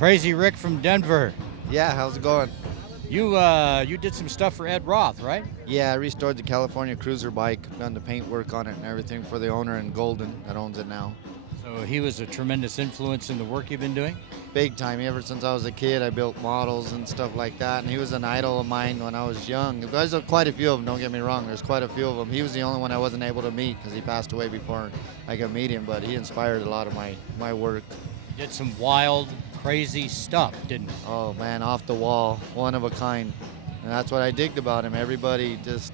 Crazy Rick from Denver. Yeah, how's it going? You did some stuff for Ed Roth, right? Yeah, I restored the California Cruiser bike, done the paint work on it and everything for the owner in Golden that owns it now. So he was a tremendous influence in the work you've been doing? Big time. Ever since I was a kid, I built models and stuff like that, and he was an idol of mine when I was young. There's quite a few of them, don't get me wrong. There's quite a few of them. He was the only one I wasn't able to meet because he passed away before I could meet him, but he inspired a lot of my work. You did some wild, crazy stuff, didn't you? Oh, man, off the wall, one of a kind. And that's what I digged about him. Everybody just,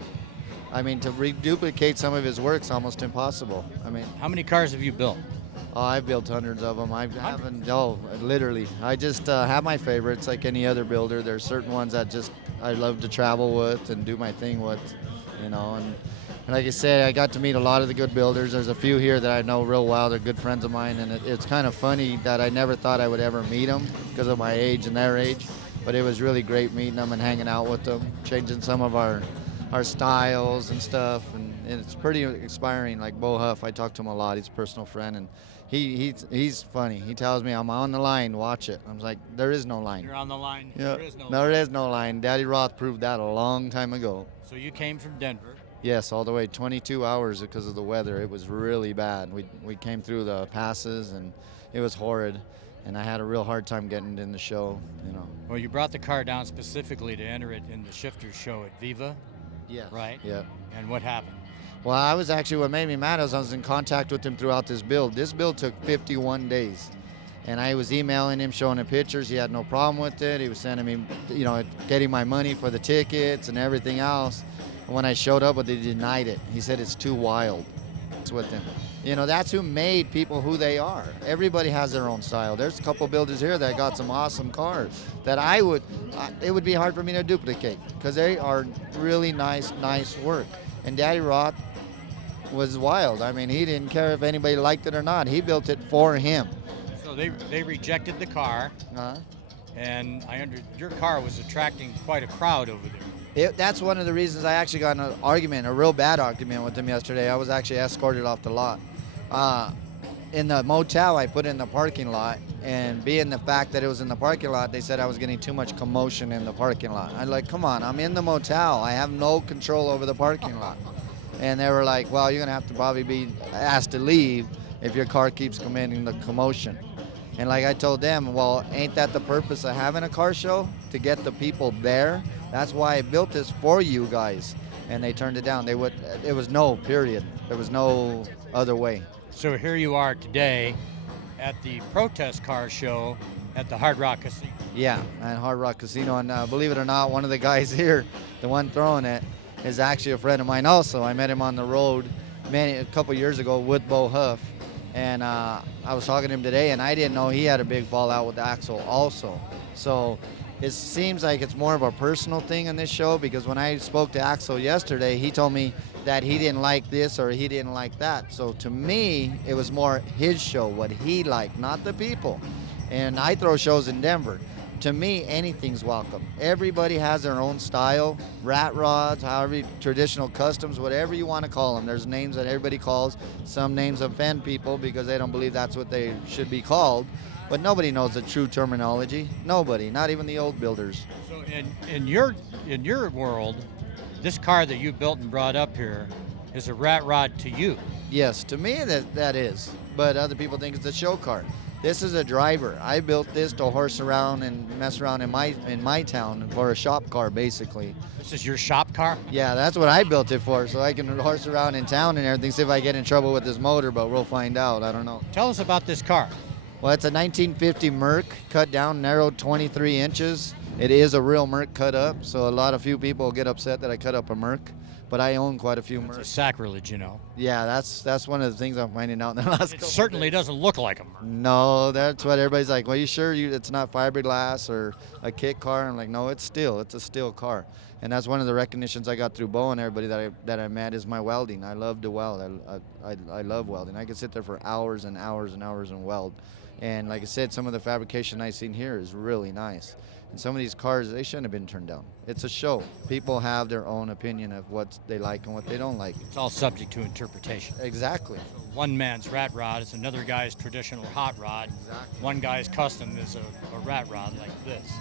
to reduplicate some of his work's almost impossible. How many cars have you built? Oh, I've built hundreds of them. Literally. I just have my favorites like any other builder. There's certain ones that just I love to travel with and do my thing with, And like I said, I got to meet a lot of the good builders. There's a few here that I know real well. They're good friends of mine, and it's kind of funny that I never thought I would ever meet them because of my age and their age. But it was really great meeting them and hanging out with them, changing some of our styles and stuff, and it's pretty inspiring. Like Bo Huff, I talk to him a lot. He's a personal friend, and he's funny. He tells me I'm on the line, watch it. I'm like, there is no line. You're on the line. Yeah, There is no line. Daddy Roth proved that a long time ago. So you came from Denver. Yes, all the way 22 hours because of the weather. It was really bad. We came through the passes, and it was horrid. And I had a real hard time getting in the show, Well, you brought the car down specifically to enter it in the Shifters show at Viva. Yes. Right? Yeah. And what happened? Well, what made me mad is I was in contact with him throughout this build. This build took 51 days. And I was emailing him, showing him pictures. He had no problem with it. He was sending me, getting my money for the tickets and everything else. And when I showed up, they denied it. He said it's too wild. It's with him. That's who made people who they are. Everybody has their own style. There's a couple builders here that got some awesome cars that it would be hard for me to duplicate because they are really nice work. And Daddy Roth was wild. He didn't care if anybody liked it or not. He built it for him. So they rejected the car, and your car was attracting quite a crowd over there. That's one of the reasons I actually got in a real bad argument with him yesterday. I was actually escorted off the lot. In the motel I put in the parking lot, and being the fact that it was in the parking lot, they said I was getting too much commotion in the parking lot. I'm like, come on, I'm in the motel. I have no control over the parking lot. And they were like, well, you're going to have to probably be asked to leave if your car keeps committing the commotion. And like I told them, well, ain't that the purpose of having a car show? To get the people there? That's why I built this for you guys. And they turned it down. It was no, period. There was no other way. So here you are today at the protest car show at the Hard Rock Casino. Yeah, at Hard Rock Casino. And believe it or not, one of the guys here, the one throwing it, is actually a friend of mine also. I met him on the road a couple years ago with Bo Huff. And I was talking to him today, and I didn't know he had a big fallout with Axel also. So it seems like it's more of a personal thing in this show, because when I spoke to Axel yesterday, he told me that he didn't like this or he didn't like that. So to me, it was more his show, what he liked, not the people. And I throw shows in Denver. To me, anything's welcome. Everybody has their own style, rat rods, however, traditional customs, whatever you want to call them. There's names that everybody calls. Some names offend people because they don't believe that's what they should be called. But nobody knows the true terminology. Nobody, not even the old builders. So in your world, this car that you built and brought up here is a rat rod to you. Yes, to me that is. But other people think it's a show car. This is a driver. I built this to horse around and mess around in my town for a shop car, basically. This is your shop car? Yeah, that's what I built it for, so I can horse around in town and everything, see if I get in trouble with this motor, but we'll find out. I don't know. Tell us about this car. Well, it's a 1950 Merc, cut down, narrowed 23 inches. It is a real Merc cut up, so a few people get upset that I cut up a Merc. But I own quite a few Mercs. It's a sacrilege, Yeah, that's one of the things I'm finding out in the last couple certainly days. doesn't look like a Merc. No, that's what everybody's like. Well, you sure it's not fiberglass or a kit car? I'm like, no, it's a steel car. And that's one of the recognitions I got through Bo and everybody that I met is my welding. I love to weld. I love welding. I could sit there for hours and hours and hours and weld. And like I said, some of the fabrication I've seen here is really nice. And some of these cars, they shouldn't have been turned down. It's a show. People have their own opinion of what they like and what they don't like. It's all subject to interpretation. Exactly. So one man's rat rod is another guy's traditional hot rod. Exactly. One guy's custom is a rat rod like this.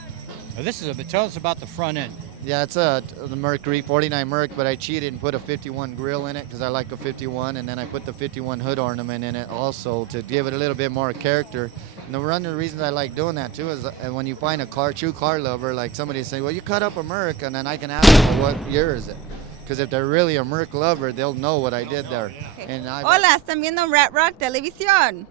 Now tell us about the front end. Yeah, it's the Mercury 49 Merc, but I cheated and put a 51 grill in it because I like a 51, and then I put the 51 hood ornament in it also to give it a little bit more character. And one of the reasons I like doing that too is when you find a true car lover, like somebody say, well, you cut up a Merc, and then I can ask them, well, what year is it? Because if they're really a Merc lover, they'll know what I did there. Okay. And Hola, están viendo Rat Rock Televisión.